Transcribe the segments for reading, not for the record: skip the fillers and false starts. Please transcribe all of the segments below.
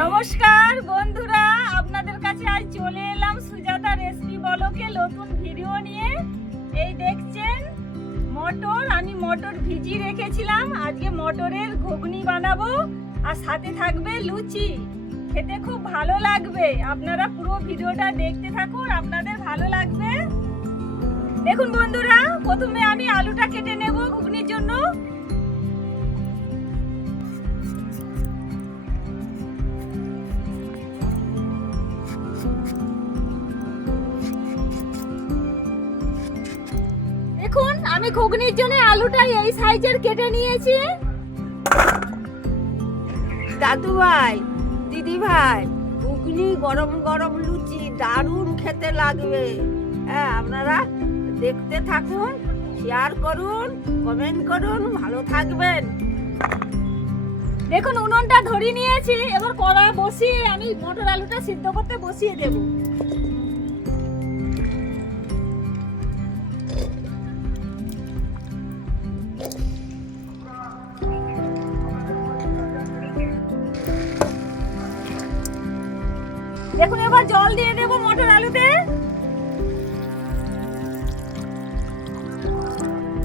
নমস্কার বন্ধুরা, আপনাদের কাছে আজ চলে এলাম সুজাতা রেসিপি ব্লগে নতুন ভিডিও নিয়ে। এই দেখছেন মটর, আমি মটর ভিজিয়ে রেখেছিলাম। আজকে মটরের ঘুগনি বানাবো আর সাথে থাকবে লুচি। খেতে খুব ভালো লাগবে, আপনারা পুরো ভিডিওটা দেখতে থাকুন, আপনাদের ভালো লাগবে। দেখুন বন্ধুরা, প্রথমে আমি আলুটা কেটে নেব ঘুগনির জন্য। দেখুন আমি ঘুগনির জন্য আলুটা এই সাইজের কেটে নিয়েছি। দাদু ভাই, দিদি ভাই, ঘুগনি গরম গরম লুচি দারুণ খেতে লাগবে। হ্যাঁ, আপনারা দেখতে থাকুন, শেয়ার করুন, কমেন্ট করুন, ভালো থাকবেন। দেখুন উনুনটা ধরিয়ে নিয়েছি, এবার কড়াই বসিয়ে আমি মটর আলুটা সিদ্ধ করতে বসিয়ে দেব। দেখুন এবার জল দিয়ে দেব মটর আলুতে।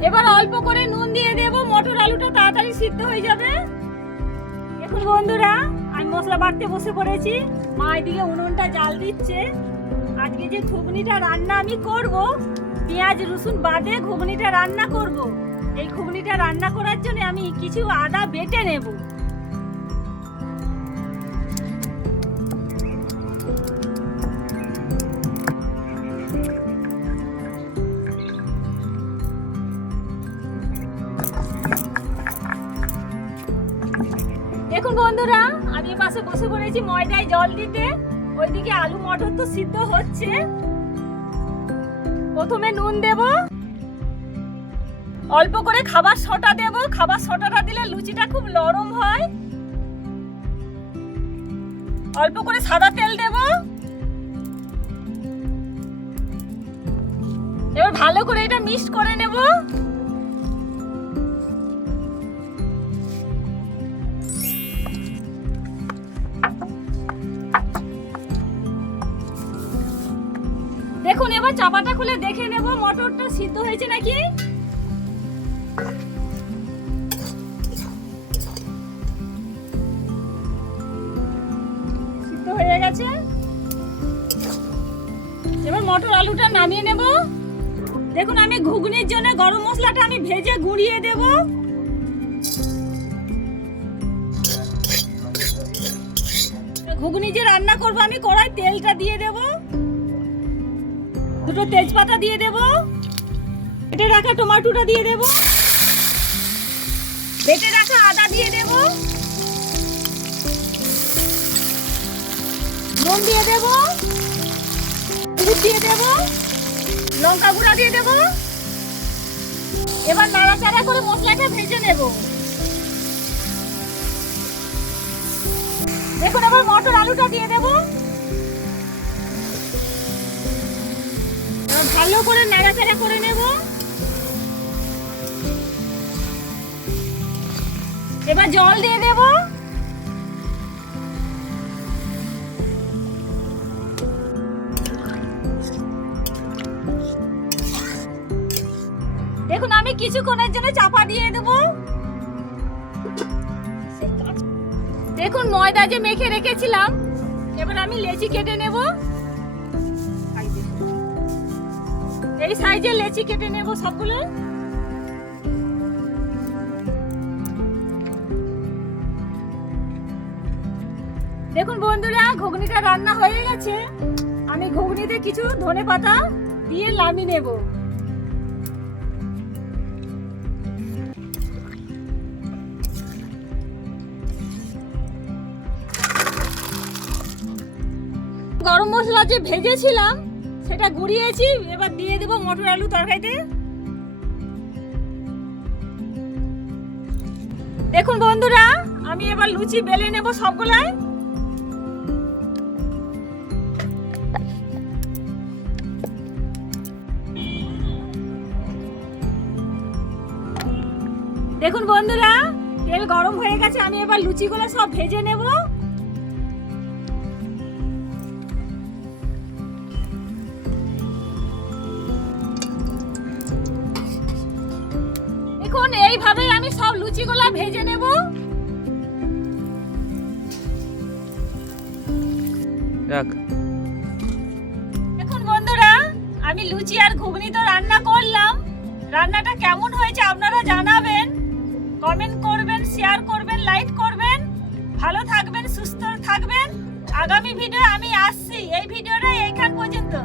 এবার অল্প করে নুন দিয়ে দেব, মটর আলুটা তাড়াতাড়ি সিদ্ধ হয়ে যাবে। দেখুন বন্ধুরা, আমি মশলা বাটতে বসে পড়েছি। মা এদিকে উনুনটা জাল দিচ্ছে। আজকে যে ঘুগনিটা রান্না আমি করব, পেঁয়াজ রসুন বাদে ঘুগনিটা রান্না করব। এই ঘুগনিটা রান্না করার জন্য আমি কিছু আদা বেটে নেব। দেখুন বন্ধুরা, আমি পাশে বসে পড়েছি ময়দায় জল দিতে। ওইদিকে আলু মটর তো সিদ্ধ হচ্ছে। প্রথমে নুন দেব, অল্প করে খাবার সোডা দেব। খাবার সোডাটা দিলে লুচিটা খুব নরম হয়। অল্প করে সাদা তেল দেব। এবার ভালো করে এটা মিক্স করে নেব। দেখুন এবার চাপাটা খুলে দেখে নেব মটরটা সিদ্ধ হয়েছে নাকি। সিদ্ধ হয়ে গেছে। এবার মটর আলুটা নামিয়ে নেব। দেখুন আমি ঘুগনির জন্য গরম মশলাটা আমি ভেজে গুঁড়িয়ে দেব। ঘুগনি যে রান্না করব আমি কড়াই তেলটা দিয়ে দেব। দুটো তেজপাতা দিয়ে দেব। বেটে রাখা টমেটোটা দিয়ে দেব। বেটে রাখা আদা দিয়ে দেব। নুন দিয়ে দেব। হলুদ দিয়ে দেব। লঙ্কা গুঁড়া দিয়ে দেব। এবার নাড়াচাড়া করে মশলাটা ভেজে নেব। দেখুন এবার মটর আলুটা দিয়ে দেব। ভালো করে নাড়াচাড়া করে নেব। এবার জল দিয়ে দেব। দেখুন আমি কিছুক্ষণের জন্য চাপা দিয়ে দেব। দেখুন ময়দা যে মেখে রেখেছিলাম, এবার আমি লেচি কেটে নেব। এই সাইজের লেচি কেটে নেব সবগুলো। দেখুন বন্ধুরা, ঘুগনিটা রান্না হয়ে গেছে। আমি ঘুগনিতে কিছু ধনেপাতা দিয়ে নামিয়ে নেব। গরম মশলা যে ভেজেছিলাম সেটা গুঁড়িয়েছি, এবার দিয়ে দেব মটর আলু তরকারিতে। দেখুন বন্ধুরা, আমি এবার লুচি বেলে নেব সবগুলাই। দেখুন বন্ধুরা, তেল গরম হয়ে গেছে। আমি এবার লুচিগুলো সব ভেজে নেব। দেখুন এইভাবেই আমি সব লুচিগুলো ভেজে নেব। দেখুন বন্ধুরা, আমি লুচি আর ঘুগনি তো রান্না করলাম। রান্নাটা কেমন হয়েছে আপনারা জানাবেন, কমেন্ট করবেন, শেয়ার করবেন, লাইক করবেন। ভালো থাকবেন, সুস্থ থাকবেন। আগামী ভিডিও আমি আসছি। এই ভিডিওটা এইখান পর্যন্ত।